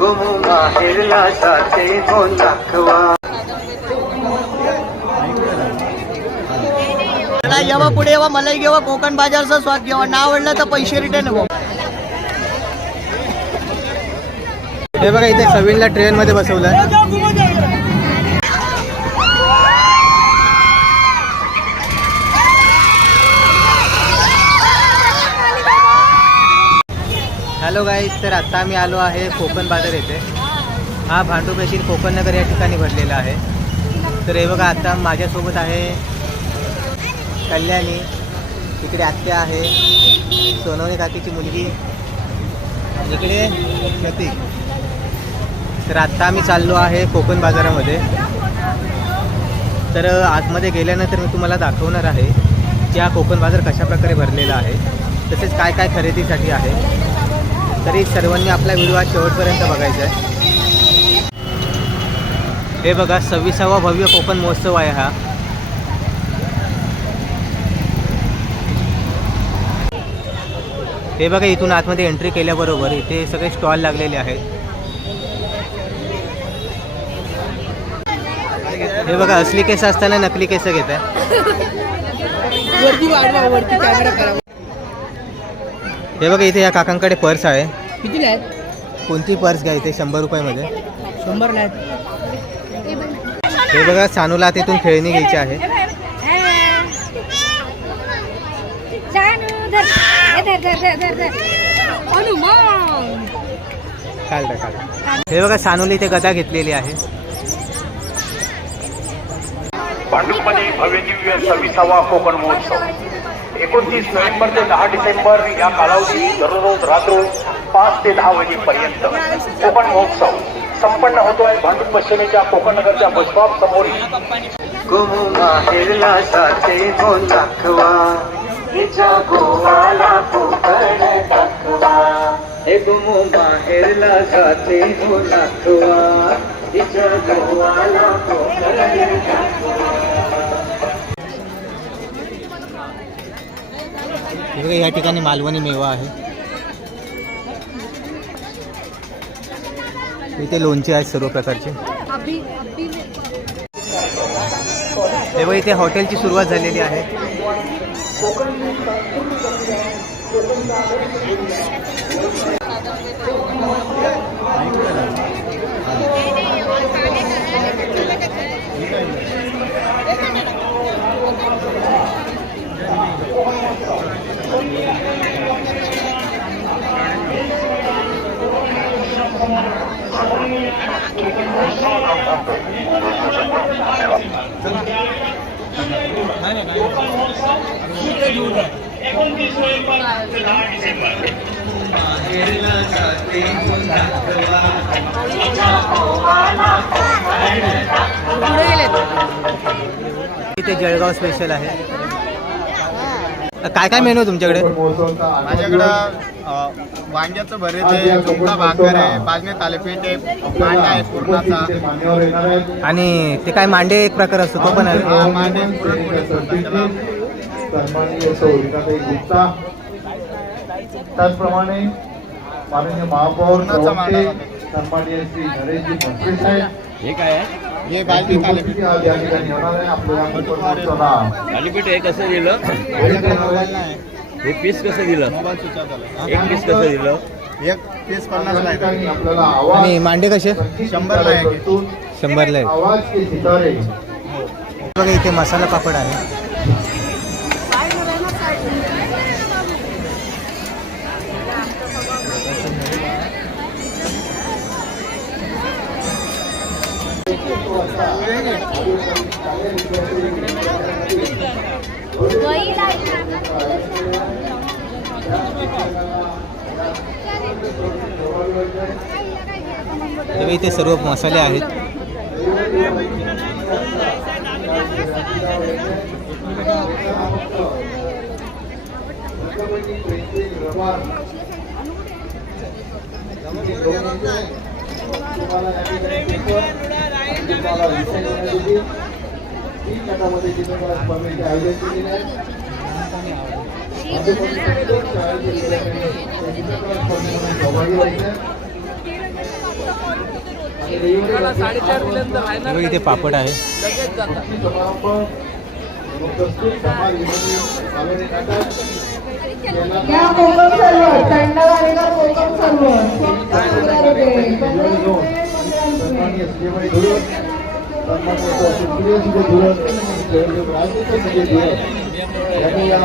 माहेरला जाते हो दाखवा. मला येवा पुढे येवा मलाई घेवा कोकण बाजारचा स्वाद घेवा. ना आवडलं तर पैसे रिटर्न हो हे बघा इथे सविनला ट्रेनमध्ये बसवलं हॅलो गाईज तर आत्ता आम्ही आलो आहे कोकण बाजार येथे. हा भांडूप येथील कोकण नगर या ठिकाणी भरलेला आहे. तर हे बघा आता माझ्यासोबत आहे कल्याणी. इकडे आत्या आहे. सोनवणे काकीची मुलगी. इकडे प्रतीक तर आत्ता आम्ही चाललो आहे कोकण बाजारामध्ये. तर आतमध्ये गेल्यानंतर मी तुम्हाला दाखवणार आहे की हा कोकण बाजार कशा प्रकारे भरलेला आहे. तसेच काय काय खरेदीसाठी आहे. तरी सर्वांनी आपला व्हिडिओ आज शेवटपर्यंत बघायचा आहे. हे बघा सव्वीसावा भव्य कोकण महोत्सव आहे हा. हे बघा इथून आतमध्ये एंट्री केल्याबरोबर इथे सगळे स्टॉल लागलेले आहेत. हे बघा असली केस असताना नकली केस घेत आहे हे बघा इथे या काकांकडे पर्स आहे. कितीला आहेत? कोणती पर्स घ्या इथे शंभर रुपयामध्ये? शंभरला आहेत. हे बघा सानूला तिथून खेळणी घ्यायची आहे. जानू धर. हे हे बघा सानूला इथे गदा घेतलेली आहे. भांडूपमध्ये भव्य दिव्य सव्वीसावा कोकण महोत्सव. एकोणतीस नोव्हेंबर ते दहा डिसेंबर या कालावधी दररोज रात्र पाच ते दहा वाजेपर्यंत कोकण महोत्सव संपन्न होतोय. भांडूप पश्चिमेच्या कोकण नगरच्या बसस्टॉप समोर. गोमू माहेरला जाते हो दाखवा हिच्या गोवाला कोकण दाखवा हे गोमू माहेरला जाते हो दाखवा हिच्या गोवाला कोकण हे इकडे या ठिकाणी मालवणी मेवा आहे. इथे लोणचे आहेत सर्व प्रकारचे. तेव्हा इथे हॉटेलची सुरुवात झालेली आहे. इथे जळगाव स्पेशल आहे. काय काय मेनू आहे तुमच्याकडे? माझ्याकडं वांग्याचं भरीत आहे झुणका भाकर आहे बाजने थालीपीठ आहे मांडा आहे पूर्णाचा. आणि ते काय मांडे एक प्रकार असतो तो पण आहे. हा, मांडे त्याचप्रमाणे माननीय महापौर. सन्माननीय श्री नरेशजी मंत्री साहेब. हे बाजरी थालीपीठ उपस्थिती या ठिकाणी होणार आहे? आपल्याला मुख्यमंत्र्यांना थालीपीठ हे कसं दिलं? हे पीस कसं दिलं? एक पीस कसं दिलं? एक पीस पन्नास या ठिकाणी नाही आपल्याला आणि मांडे कसे? शंभरला आहे. शंभरला आहे. आवाज के सितारे बघा इथे मसाला पापड आहे. इथे सर्व मसाले आहेत. हे इथे पापड आहे. यांनी या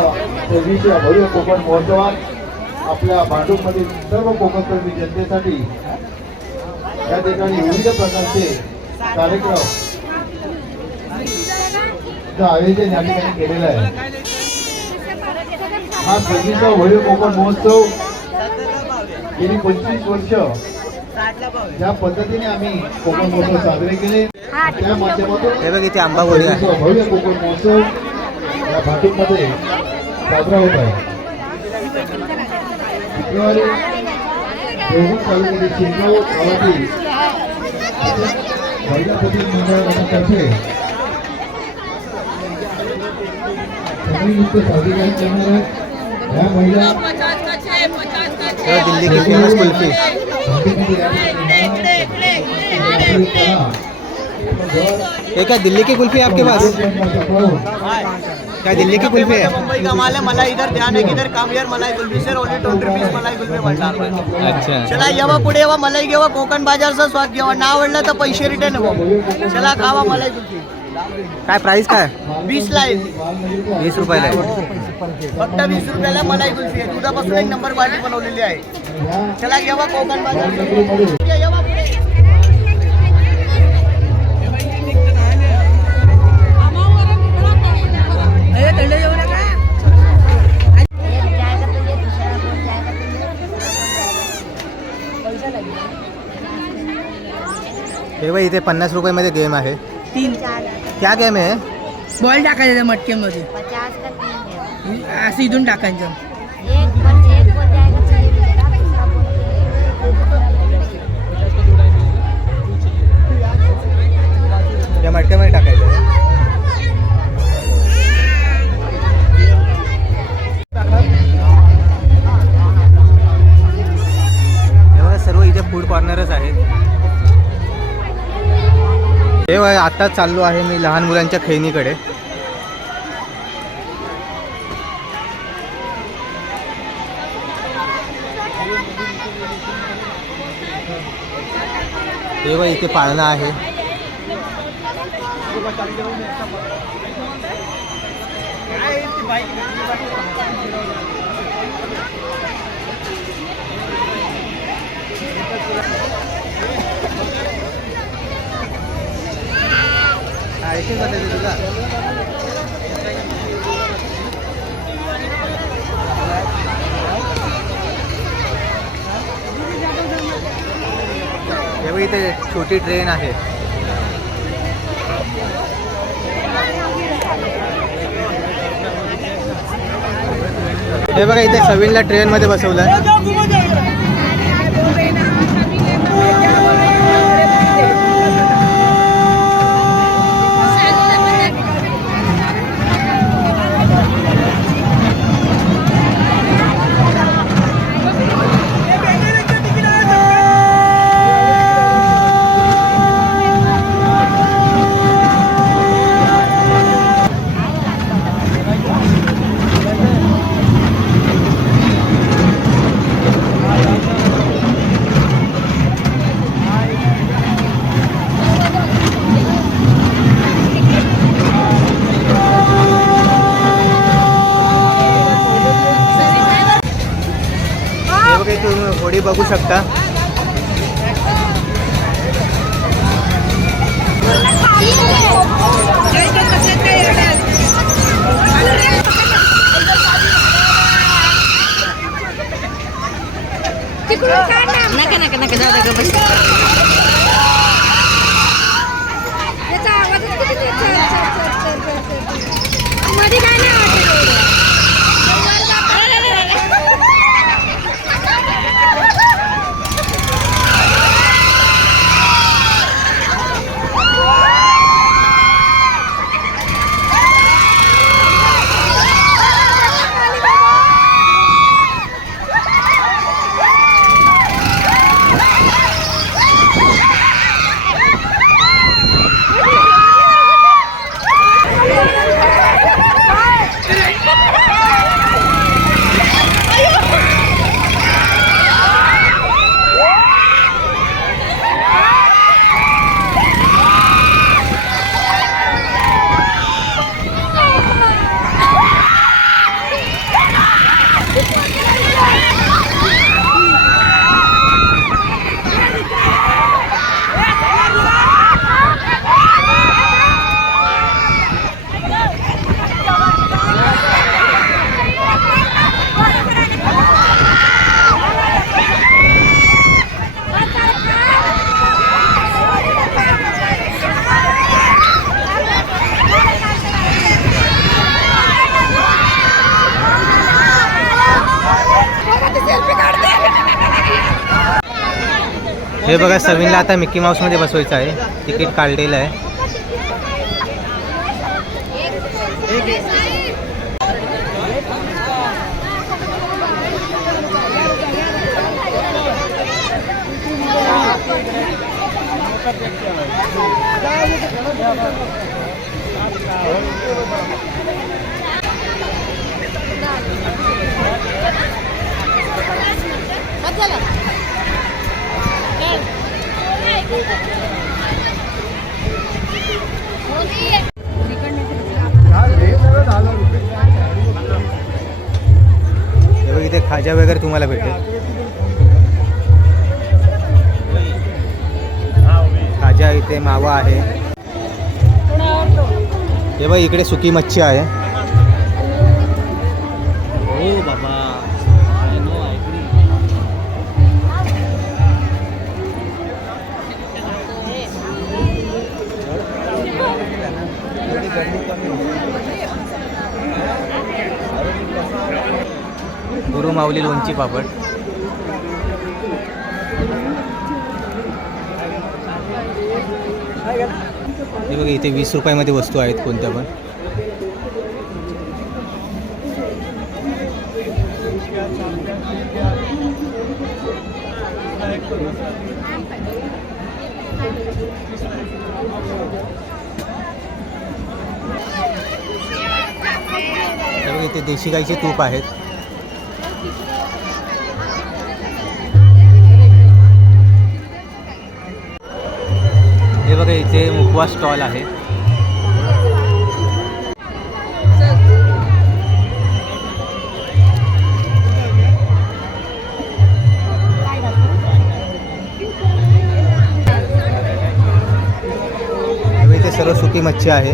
तेवीसच्या भव्य कोकण महोत्सवात आपल्या भांडूपमधील सर्व कोकणप्रेमी जनतेसाठी या ठिकाणी विविध प्रकारचे कार्यक्रम आयोजन या ठिकाणी केलेलं आहे. हा सव्वीसवा भव्य कोकण महोत्सव गेली पंचवीस वर्ष ज्या पद्धतीने आम्ही कोकण महोत्सव साजरे केले त्या माध्यमातून हे बघ इथे भव्य कोकण महोत्सव या भाटूमध्ये साजरा होत आहे. शुक्रवारी देवगड तालुक्यातील शेगाव गावातील महिला बचत मंडळातर्फे सगळी नृत्य साजरी करणार आहेत या महिला हे बघ, दिल्ली की फेमस कुल्फी भाटूमध्ये या ठिकाणी आपली कला, हे क्या दिल्ली की कुल्फी है आपके पास? क्या दिल्ली की कुल्फी है मुंबई का माल? है मलाई इधर ध्यान है कि इधर काम यार malai kulfi. Sir only twenty rupees malai kulfi म्हणणार. अच्छा. चला येवा पुढे येवा मलाई घेवा कोकण बाजारचा स्वाद घ्यावा ना आवडलं तर पैसे रिटर्न हो. चला खावा मलाई कुल्फी. काय प्राइस काय? वीस ला आहे. वीस रुपयाला आहे. फक्त वीस रुपयाला मलाई कुल्फी आहे. दुधापासून एक नंबर क्वालिटी बनवलेली आहे. चला घेवा कोकण बाजार हे बघ इथे पन्नास रुपयामध्ये गेम आहे. तीन. क्या गेम आहे बॉल टाकायचा मटके मटक्यामध्ये. पचास का तीन है असं इथून टाकायचं. एक बॉल एक बॉल जाएगा तो ये मिलेगा दूसरा बॉल या मटक्यामध्ये टाकायचं. हे बघा, आत्ताच चाललो आहे मी लहान मुलांच्या खेळणीकडे. हे बघा, इथे पाळणं आहे ऐकून जाते ते तुला हे बघ इथे छोटी ट्रेन आहे. हे बघा इथे सविनला ट्रेनमध्ये बसवलं नका नका नका जाऊ नका बसमध्ये काय नाही हे बघा सविनला आता मिकी माऊसमध्ये बसवायचं आहे. तिकीट काढलेलं आहे. हे इथे खाजा वगैरे तुम्हाला भेटेल. खाजा इथे मावा आहे. हे बघ इकडे सुकी मच्छी आहे. गुरु माऊली लोणची पापड. हे बघा इथे वीस रुपयामध्ये वस्तू आहेत कोणत्या पण. इथे देशी गाईचे तूप आहेत. इथे मुकवा स्टॉल आहे. इथे सर्व सुकी मच्छी आहे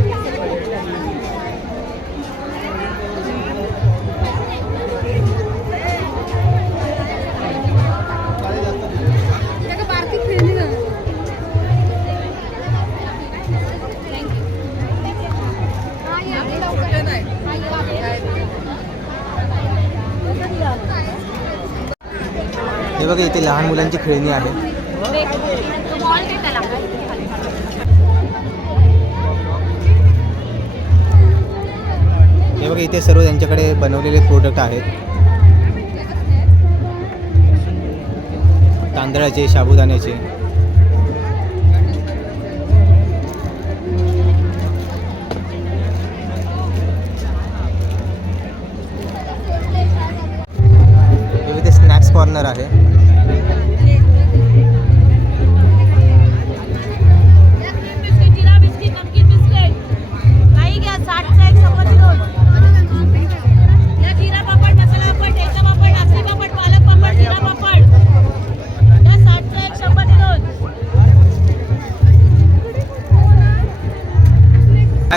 हे इथे लहान मुलांची खेळणी आहे हे बघा इथे सर्व त्यांच्याकडे बनवलेले प्रोडक्ट आहेत. तांदळाचे साबुदाण्याचे. स्नॅक्स कॉर्नर आहे.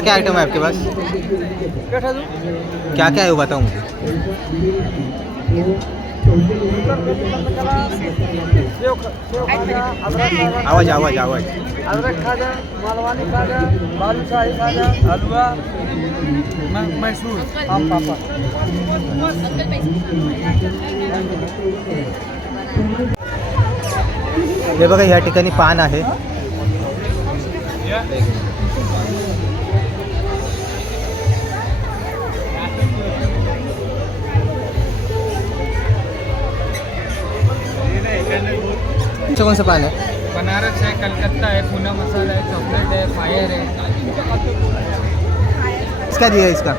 क्या आइटम है आपके पास? क्या क्या है वो बताओ मुझे। आवाज़ आवाज़ आवाज़। अदरक खाजा मालवानी खाजा बालूशाही खाजा हलवा मैसूर। आम पापड़ हे बघा ह्या ठिकाणी पान आहे. कौन कौन सा पान है बनारस है कलकत्ता है पूना मसाला है चॉकलेट है फायर है इसका दिया इसका?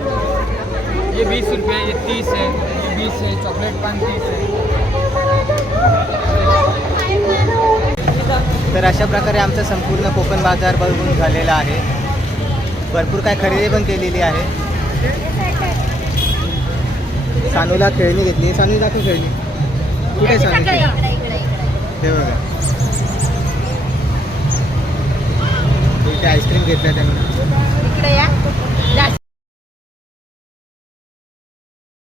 ये बीस रुपये ये तीस है ये बीस है चॉकलेट पान तीस है. तर अशा प्रकारे आमचा संपूर्ण कोकण बाजार बघून झालेला आहे. भरपूर काय खरेदी पण केलेली आहे. सानूला खेळणी घेतली सानू दाखव खेळणी. कुठे आहे सानू? हे बघा. इथे आईस्क्रीम घेतलं त्यांनी. इकडे या.